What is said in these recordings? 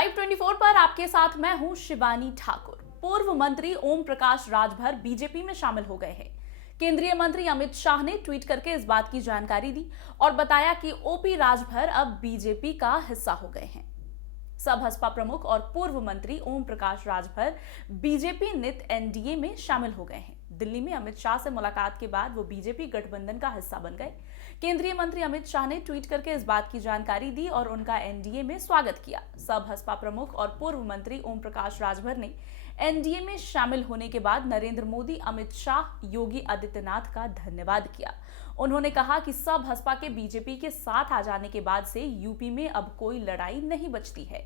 Vibe 24 पर आपके साथ मैं हूं शिवानी ठाकुर। पूर्व मंत्री ओम प्रकाश राजभर बीजेपी में शामिल हो गए हैं। केंद्रीय मंत्री अमित शाह ने ट्वीट करके इस बात की जानकारी दी और बताया कि ओपी राजभर अब बीजेपी का हिस्सा हो गए हैं। बसपा प्रमुख और पूर्व मंत्री ओम प्रकाश राजभर बीजेपी नित एनडीए में शामिल हो गए हैं। दिल्ली में अमित शाह से मुलाकात के बाद वो बीजेपी गठबंधन का हिस्सा बन गए। केंद्रीय मंत्री अमित शाह ने ट्वीट करके इस बात की जानकारी दी और उनका एनडीए में स्वागत किया। बसपा प्रमुख और पूर्व मंत्री ओम प्रकाश राजभर ने एनडीए में शामिल होने के बाद नरेंद्र मोदी, अमित शाह, योगी आदित्यनाथ का धन्यवाद किया। उन्होंने कहा कि बसपा के बीजेपी के साथ आ जाने के बाद से यूपी में अब कोई लड़ाई नहीं बचती है।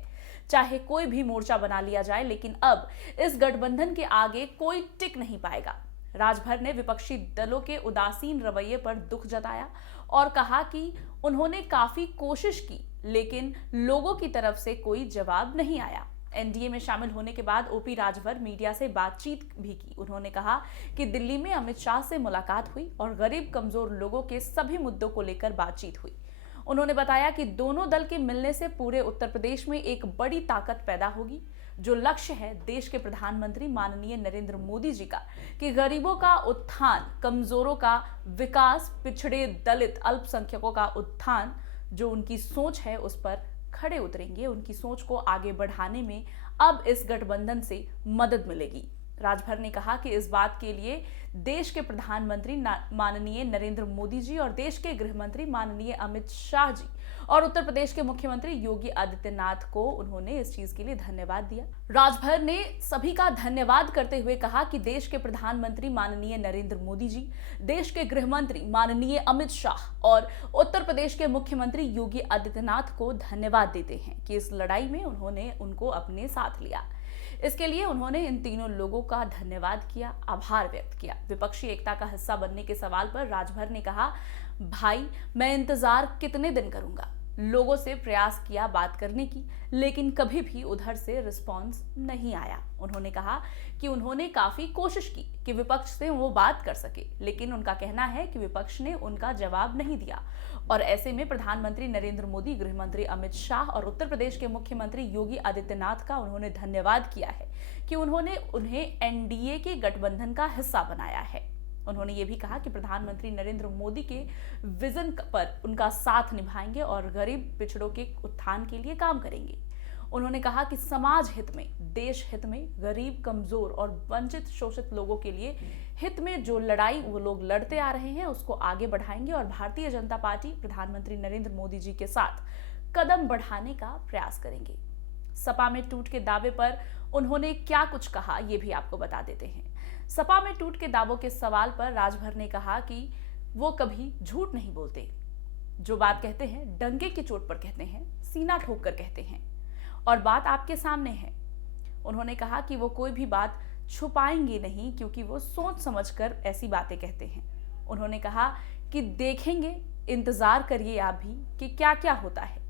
चाहे कोई भी मोर्चा बना लिया जाए, लेकिन अब इस गठबंधन के आगे कोई टिक नहीं पाएगा। राजभर ने विपक्षी दलों के उदासीन रवैये पर दुख जताया और कहा कि उन्होंने काफी कोशिश की, लेकिन लोगों की तरफ से कोई जवाब नहीं आया। एनडीए में शामिल होने के बाद ओपी राजभर मीडिया से बातचीत भी की। उन्होंने कहा कि दिल्ली में अमित शाह से मुलाकात हुई और गरीब कमजोर लोगों के सभी मुद्दों को लेकर बातचीत हुई। उन्होंने बताया कि दोनों दल के मिलने से पूरे उत्तर प्रदेश में एक बड़ी ताकत पैदा होगी। जो लक्ष्य है देश के प्रधानमंत्री माननीय नरेंद्र मोदी जी का कि गरीबों का उत्थान, कमजोरों का विकास, पिछड़े, दलित, अल्पसंख्यकों का उत्थान, जो उनकी सोच है उस पर खड़े उतरेंगे। उनकी सोच को आगे बढ़ाने में अब इस गठबंधन से मदद मिलेगी। राजभर ने कहा कि इस बात के लिए देश के प्रधानमंत्री माननीय नरेंद्र मोदी जी और देश के गृह मंत्री माननीय अमित शाह जी और उत्तर प्रदेश के मुख्यमंत्री योगी आदित्यनाथ को उन्होंने इस चीज के लिए धन्यवाद दिया। राजभर ने सभी का धन्यवाद करते हुए कहा कि देश के प्रधानमंत्री माननीय नरेंद्र मोदी जी, देश के गृह मंत्री माननीय अमित शाह और उत्तर प्रदेश के मुख्यमंत्री योगी आदित्यनाथ को धन्यवाद देते हैं कि इस लड़ाई में उन्होंने उनको अपने साथ लिया। इसके लिए उन्होंने इन तीनों लोगों का धन्यवाद किया, आभार व्यक्त किया। विपक्षी एकता का हिस्सा बनने के सवाल पर राजभर ने कहा, भाई मैं इंतजार कितने दिन करूंगा। लोगों से प्रयास किया बात करने की, लेकिन कभी भी उधर से रिस्पांस नहीं आया। उन्होंने कहा कि उन्होंने काफी कोशिश की कि विपक्ष से वो बात कर सके, लेकिन उनका कहना है कि विपक्ष ने उनका जवाब नहीं दिया और ऐसे में प्रधानमंत्री नरेंद्र मोदी, गृह मंत्री अमित शाह और उत्तर प्रदेश के मुख्यमंत्री योगी आदित्यनाथ का उन्होंने धन्यवाद किया है कि उन्होंने उन्हें एनडीए के गठबंधन का हिस्सा बनाया है। उन्होंने ये भी कहा कि प्रधानमंत्री नरेंद्र मोदी के विजन पर उनका साथ निभाएंगे और गरीब पिछड़ों के उत्थान के लिए काम करेंगे। उन्होंने कहा कि समाज हित में, देश हित में, गरीब, कमजोर और वंचित, शोषित लोगों के लिए हित में जो लड़ाई वो लोग लड़ते आ रहे हैं उसको आगे बढ़ाएंगे और भारतीय जनता पार्टी प्रधानमंत्री नरेंद्र मोदी जी के साथ कदम बढ़ाने का प्रयास करेंगे। सपा में टूट के दावे पर उन्होंने क्या कुछ कहा ये भी आपको बता देते हैं। सपा में टूट के दावों के सवाल पर राजभर ने कहा कि वो कभी झूठ नहीं बोलते। जो बात कहते हैं डंके की चोट पर कहते हैं, सीना ठोक कर कहते हैं और बात आपके सामने है। उन्होंने कहा कि वो कोई भी बात छुपाएंगे नहीं, क्योंकि वो सोच समझकर ऐसी बातें कहते हैं। उन्होंने कहा कि देखेंगे, इंतजार करिए आप भी कि क्या क्या होता है।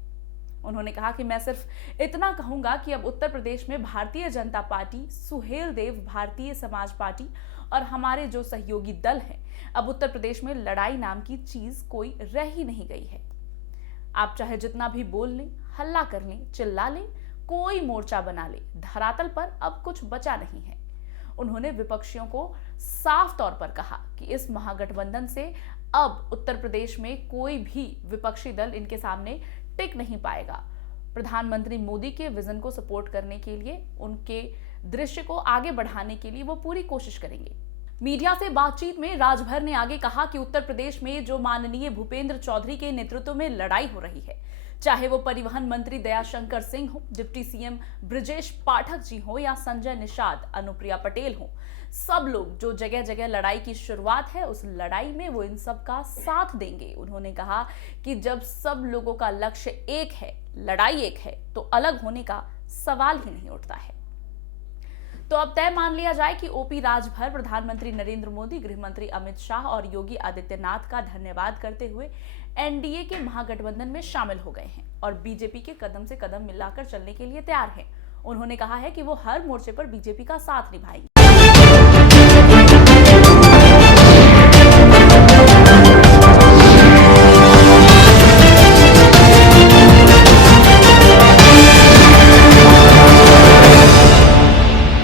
उन्होंने कहा कि मैं सिर्फ इतना कहूंगा कि अब उत्तर प्रदेश में भारतीय जनता पार्टी, सुहेल देव भारतीय समाज पार्टी और हमारे जो सहयोगी दल हैं, अब उत्तर प्रदेश में लड़ाई नाम की चीज कोई रह ही नहीं गई है। आप चाहे जितना भी बोल लें, हल्ला कर लें, चिल्ला लें, कोई मोर्चा बना ले, धरातल पर अब कुछ बचा नहीं है। उन्होंने विपक्षियों को साफ तौर पर कहा कि इस महागठबंधन से अब उत्तर प्रदेश में कोई भी विपक्षी दल इनके सामने टिक नहीं पाएगा। प्रधानमंत्री मोदी के विजन को सपोर्ट करने के लिए, उनके दृश्य को आगे बढ़ाने के लिए वो पूरी कोशिश करेंगे। मीडिया से बातचीत में राजभर ने आगे कहा कि उत्तर प्रदेश में जो माननीय भूपेंद्र चौधरी के नेतृत्व में लड़ाई हो रही है, चाहे वो परिवहन मंत्री दयाशंकर सिंह हो, डिप्टी सीएम ब्रजेश पाठक जी हो या संजय निषाद, अनुप्रिया पटेल हो, सब लोग जो जगह जगह लड़ाई की शुरुआत है उस लड़ाई में वो इन सब का साथ देंगे। उन्होंने कहा कि जब सब लोगों का लक्ष्य एक है, लड़ाई एक है, तो अलग होने का सवाल ही नहीं उठता है। तो अब तय मान लिया जाए कि ओपी राजभर प्रधानमंत्री नरेंद्र मोदी, गृह मंत्री अमित शाह और योगी आदित्यनाथ का धन्यवाद करते हुए एनडीए के महागठबंधन में शामिल हो गए हैं और बीजेपी के कदम से कदम मिलाकर चलने के लिए तैयार हैं। उन्होंने कहा है कि वो हर मोर्चे पर बीजेपी का साथ निभाएंगे।